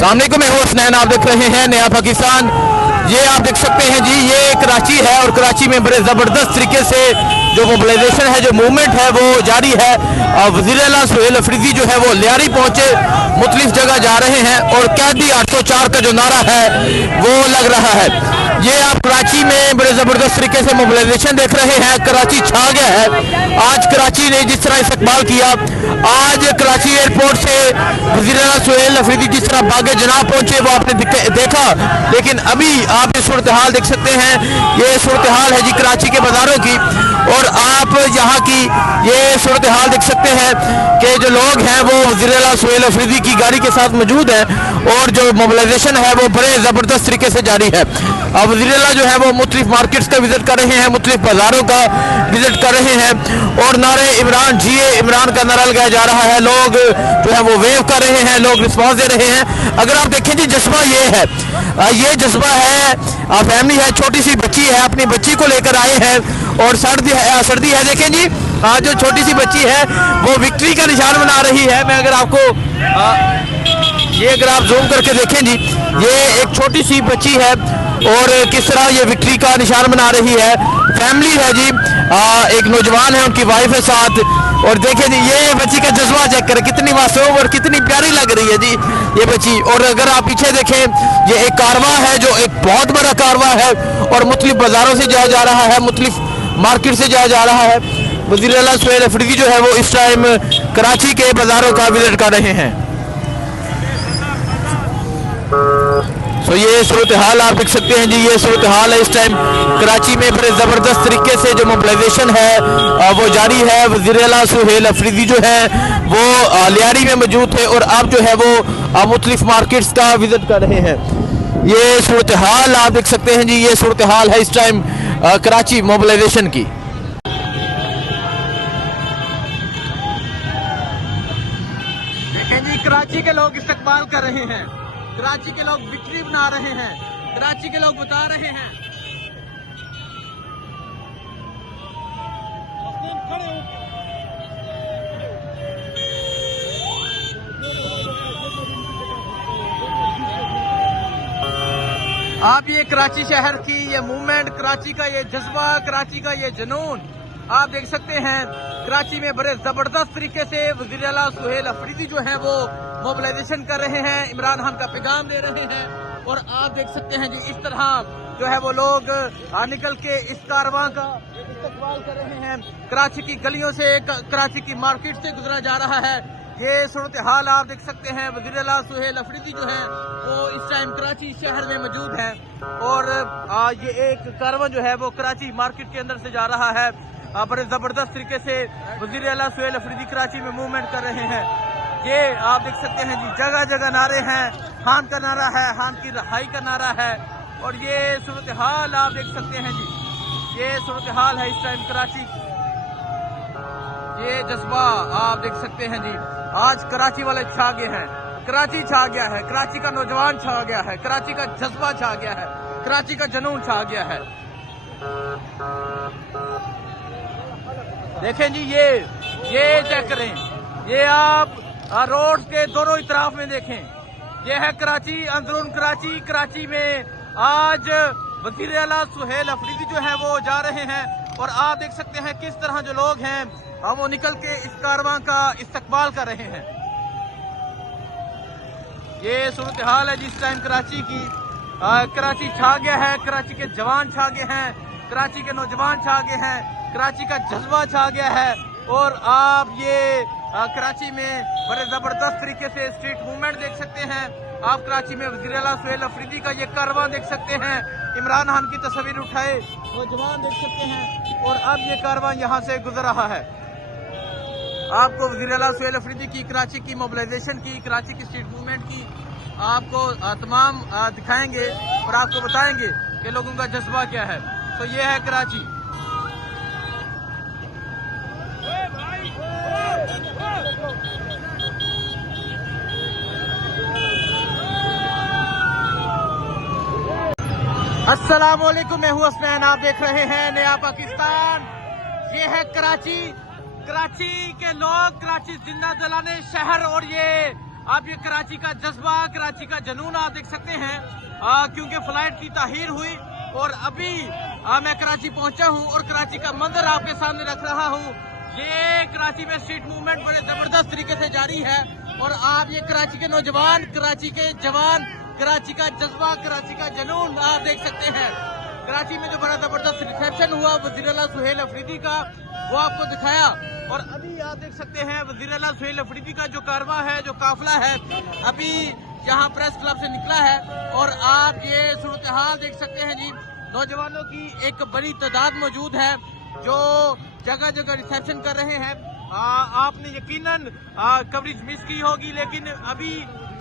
सामने को मैं हूँ हसनैन, आप देख रहे हैं नया पाकिस्तान। ये आप देख सकते हैं जी, ये कराची है और कराची में बड़े ज़बरदस्त तरीके से जो मोबिलाइजेशन है, जो मूवमेंट है वो जारी है। वज़ीर आला सुहेल अफरीदी जो है वो लियारी पहुंचे, मुख्तलिफ जगह जा रहे हैं और कैदी 804 का जो नारा है वो लग रहा है। ये आप कराची में बड़े ज़बरदस्त तरीके से मोबिलाइजेशन देख रहे हैं। कराची छा गया है। आज कराची ने जिस तरह इस्तकबाल किया, आज कराची एयरपोर्ट से वज़ीर आला सुहेल अफरीदी जिस तरह बागे जनाब पहुंचे वो आपने देखा। लेकिन अभी आप ये सूरत हाल देख सकते हैं, ये सूरत हाल है जी कराची के बाजारों की। और आप यहाँ की ये सूरत हाल देख सकते हैं कि जो लोग हैं वो वज़ीर आला सुहेल अफरीदी की गाड़ी के साथ मौजूद हैं और जो मोबिलाइजेशन है वो बड़े ज़बरदस्त तरीके से जारी है। अब वज़ीर आला जो है वो मुख्तलिफ मार्केट्स का विजिट कर रहे हैं, मुख्तलिफ बाजारों का विजिट कर रहे हैं और नारे इमरान जिए इमरान का नारा लगाया जा रहा है। लोग जो है वो वेव कर रहे हैं, लोग रिस्पॉन्स दे रहे हैं। अगर आप देखें जी, जज्बा ये है, ये जज्बा है, फैमिली है, छोटी सी बच्ची है, अपनी बच्ची को लेकर आए हैं और सर्दी है। देखें जी, जो छोटी सी बच्ची है वो विक्ट्री का निशान बना रही है। मैं अगर आपको ये अगर आप जूम करके देखें जी, ये एक छोटी सी बच्ची है और किस तरह ये विक्ट्री का निशान बना रही है। फैमिली है जी, एक नौजवान है, उनकी वाइफ है साथ। और देखें जी, ये बच्ची का जज्बा चेक करें, कितनी मासूम और कितनी प्यारी लग रही है जी ये बच्ची। और अगर आप पीछे देखें, ये एक कारवां है जो एक बहुत बड़ा कारवां है और मुख्तलिफ बाजारों से जाया जा रहा है, मुख्तलिफ मार्केट से जाया जा रहा है। वज़ीर आला सुहेल अफरीदी जो है वो इस टाइम कराची के बाजारों का विजिट कर रहे हैं। तो ये सूरत हाल आप देख सकते हैं जी, ये सूरत हाल है इस टाइम कराची में। बड़े ज़बरदस्त तरीके से जो मोबिलाइजेशन है वो जारी है। वज़ीर आला सुहेल अफरीदी जो है वो लियारी में मौजूद थे और अब जो है वो मुख्तलिफ मार्केट्स का विजिट कर रहे हैं। ये सूरत हाल आप देख सकते हैं जी, ये सूरत हाल है इस टाइम कराची मोबिलाइजेशन की। देखें जी, कराची के लोग इस्तकबाल कर रहे हैं, कराची के लोग विक्ट्री बना रहे हैं, कराची के लोग बता रहे हैं। आप ये कराची शहर की ये मूवमेंट, कराची का ये जज्बा, कराची का ये जुनून आप देख सकते हैं। कराची में बड़े जबरदस्त तरीके से वज़ीर आला सुहेल अफरीदी जो है वो मोबिलाइजेशन कर रहे हैं, इमरान खान का पैगाम दे रहे हैं। और आप देख सकते हैं जी, इस तरह जो है वो लोग निकल के इस कारवां का इस्तकबाल कर रहे हैं। कराची की गलियों से, कराची की मार्केट से गुजरा जा रहा है। ये सूरत हाल आप देख सकते हैं। वज़ीर आला सुहेल अफरीदी जो है वो इस टाइम कराची शहर में मौजूद है और ये एक कारवां जो है वो कराची मार्केट के अंदर से जा रहा है। बड़े ज़बरदस्त तरीके से वज़ीर आला सुहेल अफरीदी कराची में मूवमेंट कर रहे हैं। ये आप देख सकते हैं जी, जगह जगह नारे हैं, खान का नारा है, खान की रहाई का नारा है। और ये सूरत हाल आप देख सकते हैं जी, ये सूरत हाल है इस टाइम कराची। ये जज्बा आप देख सकते हैं जी, आज कराची वाले छा गए हैं, कराची छा गया है, कराची का नौजवान छा गया है, कराची का जज्बा छा गया है, कराची का जुनून छा गया है। देखें जी, ये चेक करें, ये आप रोड के दोनों इतराफ में देखें, ये है कराची, अंदरून कराची। कराची में आज वज़ीर आला सुहेल अफरीदी जो है वो जा रहे हैं और आप देख सकते हैं किस तरह जो लोग हैं वो निकल के इस कारवां का इस्तकबाल कर रहे हैं। ये सूरत हाल है जिस टाइम कराची की। कराची छा गया है, कराची के जवान छा गए हैं, कराची के नौजवान छा गए हैं, कराची का जज्बा छा गया है। और आप ये कराची में बड़े जबरदस्त तरीके से स्ट्रीट मूवमेंट देख सकते हैं। आप कराची में वज़ीर आला सुहेल अफरीदी का ये कारवां देख सकते हैं, इमरान खान की तस्वीर उठाए नौजवान देख सकते हैं और अब ये कारवां यहाँ से गुजर रहा है। आपको वज़ीर आला सुहेल अफरीदी की कराची की मोबिलाइजेशन की, कराची की स्ट्रीट मूवमेंट की आपको तमाम दिखाएंगे और आपको बताएंगे कि लोगों का जज्बा क्या है। तो ये है कराची। अस्सलाम वालेकुम, मैं हूँ हसनैन, आप देख रहे हैं नया पाकिस्तान। ये है कराची, कराची के लोग, कराची जिंदा दिलाने शहर और ये आप ये कराची का जज्बा, कराची का जुनून आप देख सकते हैं, क्योंकि फ्लाइट की ताहीर हुई और अभी मैं कराची पहुंचा हूं और कराची का मंजर आपके सामने रख रहा हूं। ये कराची में स्ट्रीट मूवमेंट बड़े जबरदस्त तरीके से जारी है और आप ये कराची के नौजवान, कराची के जवान, कराची का जज्बा, कराची का जुनून आप देख सकते हैं। कराची में जो बड़ा जबरदस्त रिसेप्शन हुआ वज़ीर आला सुहेल अफरीदी का, वो आपको दिखाया और अभी आप देख सकते हैं वज़ीर आला सुहेल अफरीदी का जो कारवां है, जो काफिला है, अभी यहाँ प्रेस क्लब से निकला है और आप ये सूरत हाल देख सकते हैं जी। नौजवानों की एक बड़ी तादाद मौजूद है जो जगह जगह रिसेप्शन कर रहे हैं। आपने यकीनन कवरेज मिस की होगी, लेकिन अभी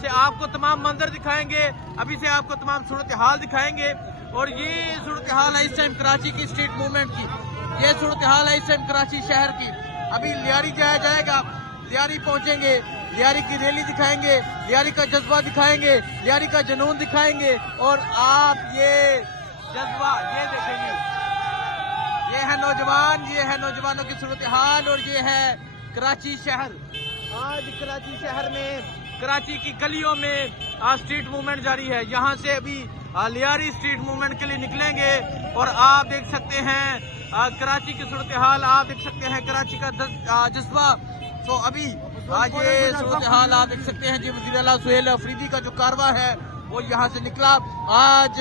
से आपको तमाम मंजर दिखाएंगे, अभी से आपको तमाम सूरत हाल दिखाएंगे। और ये सूरत हाल है इस टाइम कराची की स्ट्रीट मूवमेंट की, ये सूरत हाल है इस टाइम कराची शहर की। अभी लियारी जाया जाएगा, लियारी पहुंचेंगे, लियारी की रैली दिखाएंगे, लियारी का जज्बा दिखाएंगे, लियारी का जुनून दिखाएंगे और आप ये जज्बा ये देखेंगे। ये है नौजवान, ये है नौजवानों की सूरत हाल और ये है कराची शहर। आज कराची शहर में, कराची की गलियों में स्ट्रीट मूवमेंट जारी है। यहाँ से अभी लियारी स्ट्रीट मूवमेंट के लिए निकलेंगे और आप देख सकते हैं कराची की सूरत हाल, आप देख सकते हैं कराची का जज्बा। तो अभी आज ये सूरत हाल आप देख सकते हैं जी। वज़ीर आला सुहेल अफरीदी का जो कारवां है वो यहाँ से निकला। आज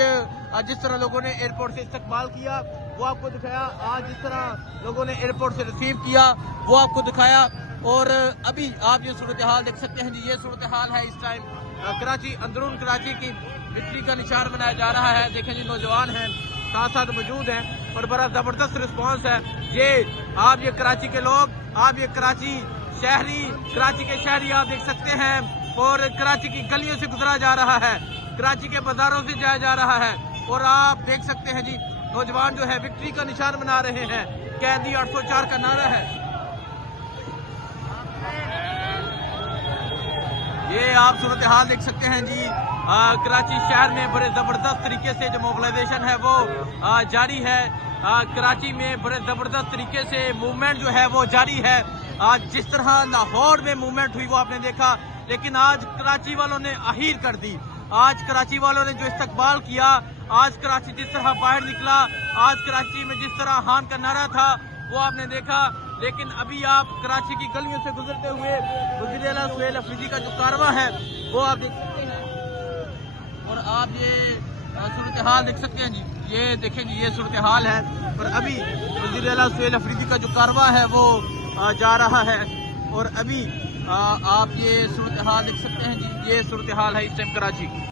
जिस तरह लोगों ने एयरपोर्ट से इस्तकबाल किया वो आपको दिखाया, आज जिस तरह लोगों ने एयरपोर्ट से रिसीव किया वो आपको दिखाया। और अभी आप ये सूरत हाल देख सकते हैं जी। ये सूरत हाल है इस टाइम कराची, अंदरून कराची की विक्ट्री का निशान बनाया जा रहा है। देखें जी, नौजवान हैं साथ साथ मौजूद हैं और बड़ा जबरदस्त रिस्पांस है। ये आप ये कराची के लोग, आप ये कराची शहरी, कराची के शहरी आप देख सकते हैं और कराची की गलियों से गुजरा जा रहा है, कराची के बाजारों से जाया जा रहा है और आप देख सकते हैं जी नौजवान जो है विक्ट्री का निशान बना रहे हैं। कैदी 804 का नारा है। ये आप सूरत हाल देख सकते हैं जी। कराची शहर में बड़े जबरदस्त तरीके से जो मोबिलाइजेशन है वो जारी है। कराची में बड़े जबरदस्त तरीके से मूवमेंट जो है वो जारी है। आज जिस तरह लाहौर में मूवमेंट हुई वो आपने देखा, लेकिन आज कराची वालों ने अहीर कर दी। आज कराची वालों ने जो इस्तकबाल किया, आज कराची जिस तरह बाहर निकला, आज कराची में जिस तरह हान का नारा था वो आपने देखा। लेकिन अभी आप कराची की गलियों से गुजरते हुए वज़ीर आला सुहेल अफरीदी का जो कारवां है वो आप देख सकते हैं और आप ये सूरत हाल देख सकते हैं जी। ये देखें जी, ये सूरत हाल है और अभी वज़ीर आला सुहेल अफरीदी का जो कारवां है वो जा रहा है और अभी आप ये सूरत हाल देख सकते हैं जी। ये सूरत हाल है इस टाइम कराची की।